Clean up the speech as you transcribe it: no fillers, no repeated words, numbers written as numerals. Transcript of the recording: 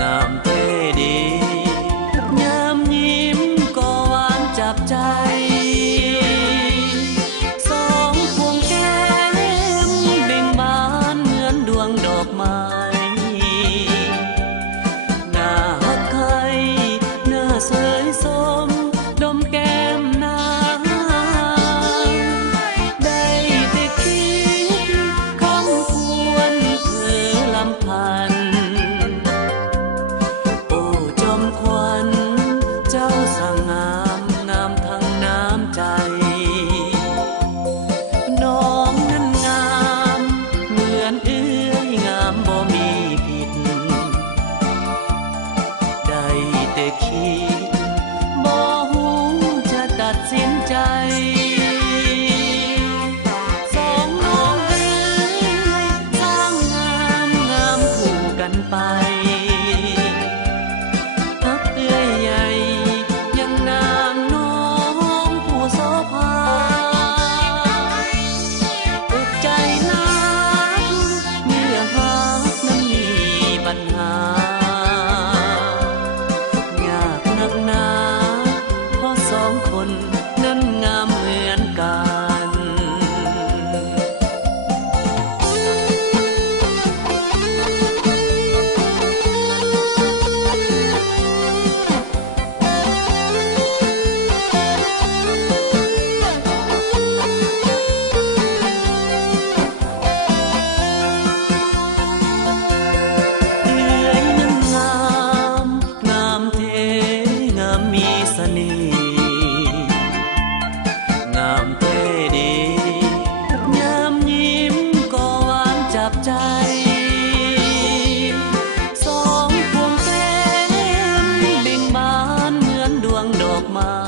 งามเท่ดียามยิ้มก็หวานจับใจสองพวงแก้มเบ่งบานเหมือนดวงดอกไม้หน้าฮักใครหน้าเสยสมดมแก้มนางได้แต่คิดคำควรเธอลำพันควันเจ้าสั่งงามงามทั้งน้ำใจน้องนั้นงามเหมือนเอื้อยงามบ่มีผิดได้แต่คิดบ่ฮู้จะตัดสินใจสองน้องเอ้ยสร้างงามงามคู่กันไปยากนักหนาเพราะสองคนนั้นงามเหมือนกันมีเสน่ห์งามเท่ดียามยิ้มก็หวานจับใจสองพวงแก้มเบ่งบานเหมือนดวงดอกไม้